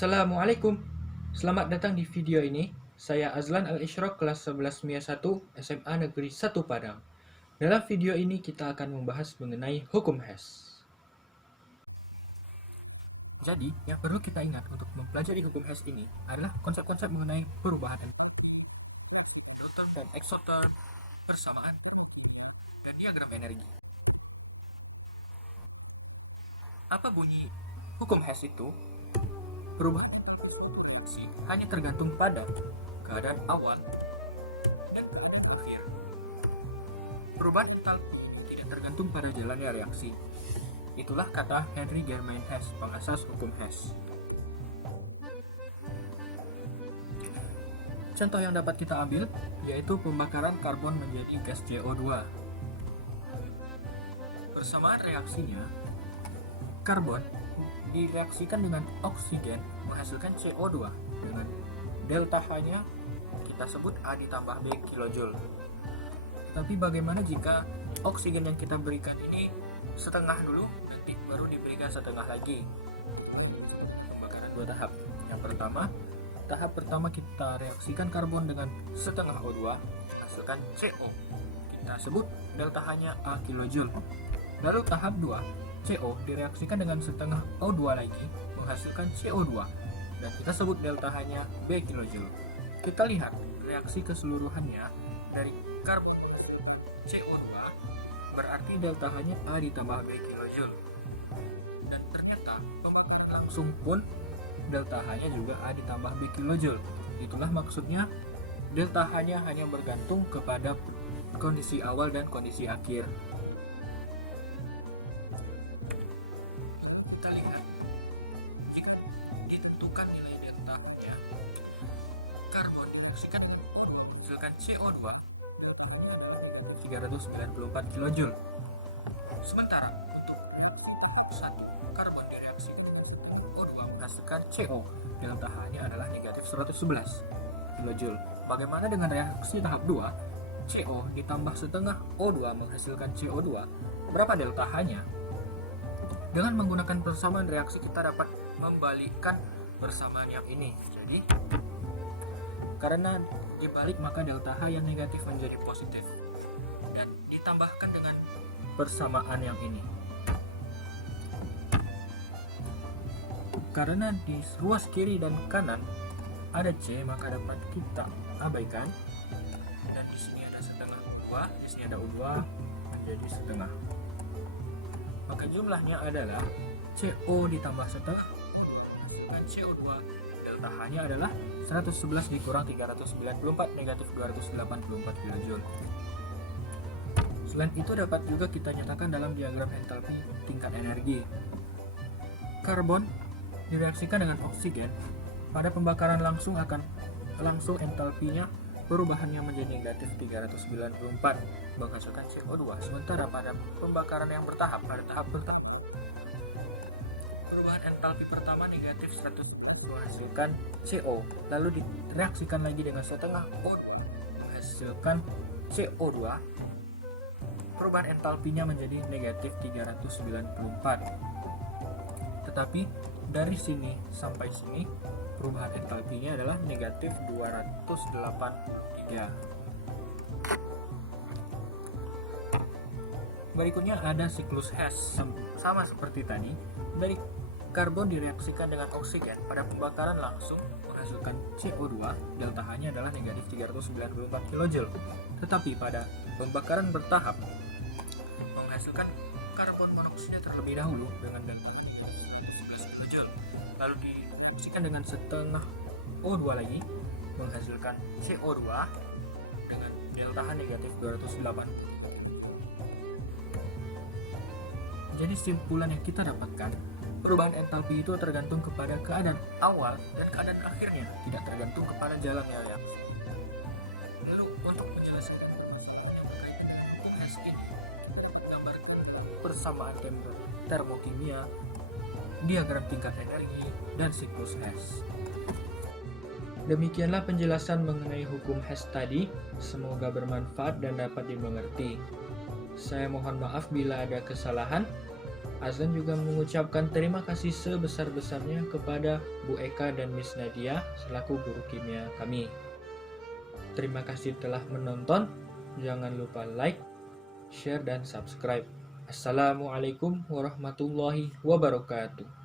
Assalamualaikum. Selamat datang di video ini. Saya Azlan Al-Isyraq kelas 11 MIA 1 SMA Negeri 1 Padang. Dalam video ini kita akan membahas mengenai hukum HES. Jadi, yang perlu kita ingat untuk mempelajari hukum HES ini adalah konsep-konsep mengenai perubahan endotherm dan exotherm, persamaan, dan diagram energi. Apa bunyi hukum HES itu? Perubahan hanya tergantung pada keadaan awal dan akhir. Perubahan tidak tergantung pada jalannya reaksi. Itulah kata Henry Germain Hess, pengasas hukum Hess. Contoh yang dapat kita ambil yaitu pembakaran karbon menjadi gas CO2. Persamaan reaksinya, karbon direaksikan dengan oksigen menghasilkan CO2 dengan delta H-nya kita sebut A ditambah B kilojoule. Tapi bagaimana jika oksigen yang kita berikan ini setengah dulu, nanti baru diberikan setengah lagi? Pembakaran dua tahap. Yang pertama, tahap pertama kita reaksikan karbon dengan setengah O2 hasilkan CO. Kita sebut delta H-nya A kilojoule. Lalu tahap 2, CO direaksikan dengan setengah O2 lagi menghasilkan CO2 dan kita sebut delta H-nya B kilojoule. Kita lihat reaksi keseluruhannya dari karbon CO2 berarti delta H-nya A ditambah B kilojoule. Dan ternyata pembakaran langsung pun delta H-nya juga A ditambah B kilojoule. Itulah maksudnya delta H-nya hanya bergantung kepada kondisi awal dan kondisi akhir. Karbon direaksikan menghasilkan CO2 394 kilojoule. Sementara untuk satu karbon direaksi O2 menghasilkan CO, delta H-nya adalah negatif 111 kilojoule. Bagaimana dengan reaksi tahap 2? CO ditambah setengah O2 menghasilkan CO2. Berapa delta H-nya? Dengan menggunakan persamaan reaksi kita dapat membalikkan persamaan yang ini. Jadi karena dibalik maka delta H yang negatif menjadi positif dan ditambahkan dengan persamaan yang ini. Karena di ruas kiri dan kanan ada C maka dapat kita abaikan dan di sini ada setengah U2, di sini ada U2 menjadi setengah. Maka jumlahnya adalah CO ditambah setengah dan CO2 delta H-nya adalah 111 dikurang 394 negatif 284 kilojoule. Selain itu dapat juga kita nyatakan dalam diagram entalpi tingkat energi. Karbon direaksikan dengan oksigen pada pembakaran langsung entalpinya perubahannya menjadi negatif 394 menghasilkan CO2. Sementara pada pembakaran yang bertahap pada tahap pertama perubahan entalpi pertama negatif 100 menghasilkan CO, lalu direaksikan lagi dengan setengah O menghasilkan CO2. Perubahan entalpinya menjadi negatif 394. Tetapi dari sini sampai sini perubahan entalpinya adalah negatif 283. Berikutnya ada siklus Hess. Sama seperti tadi, dari karbon direaksikan dengan oksigen pada pembakaran langsung menghasilkan CO2, delta H-nya adalah negatif 394 kilojoule. Tetapi pada pembakaran bertahap menghasilkan karbon monoksida terlebih dahulu dengan delta 11 kilojoule. Lalu direaksikan dengan setengah O2 lagi menghasilkan CO2 dengan delta H negatif 208. Jadi simpulan yang kita dapatkan, perubahan entalpi itu tergantung kepada keadaan awal dan keadaan akhirnya, tidak tergantung kepada jalannya reaksi. Lalu untuk menjelaskan yang terkait hukum Hess ini, gambar persamaan termokimia, diagram tingkat energi, dan siklus Hess. Demikianlah penjelasan mengenai hukum Hess tadi. Semoga bermanfaat dan dapat dimengerti. Saya mohon maaf bila ada kesalahan. Azlan juga mengucapkan terima kasih sebesar-besarnya kepada Bu Eka dan Miss Nadia selaku guru kimia kami. Terima kasih telah menonton. Jangan lupa like, share, dan subscribe. Assalamualaikum warahmatullahi wabarakatuh.